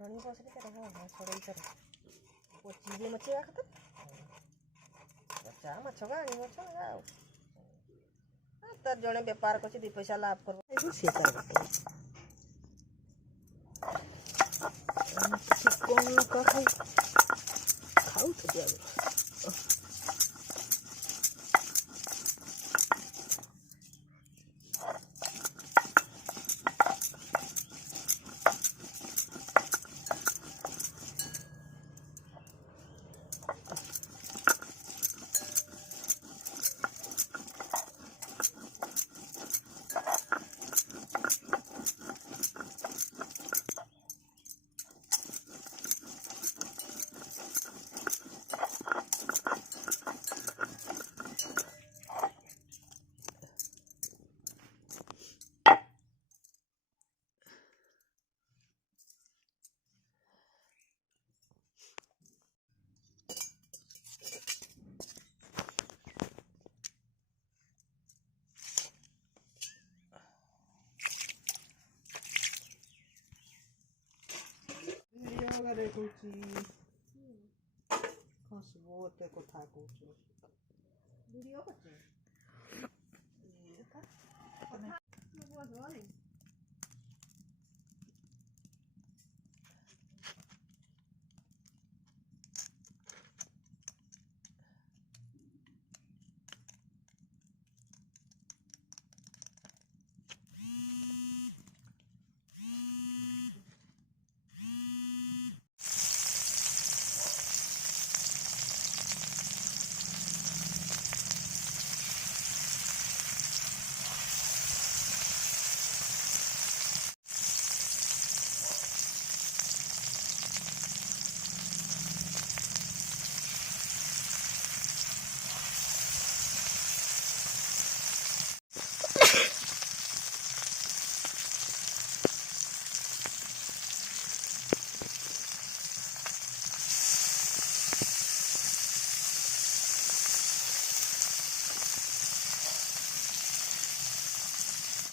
ढणी बसले तेरे छड़ई कर पोची मचे खतर बच्चा माछ गाणी माछ गाओ तार जड़े बेपार कर 2 पैसा लाभ कर सी तार कौन का खाई खाऊ तो दिया देखुची खसबो ते कथा कहूछु वीडियो करछे ये था कथा बस वाली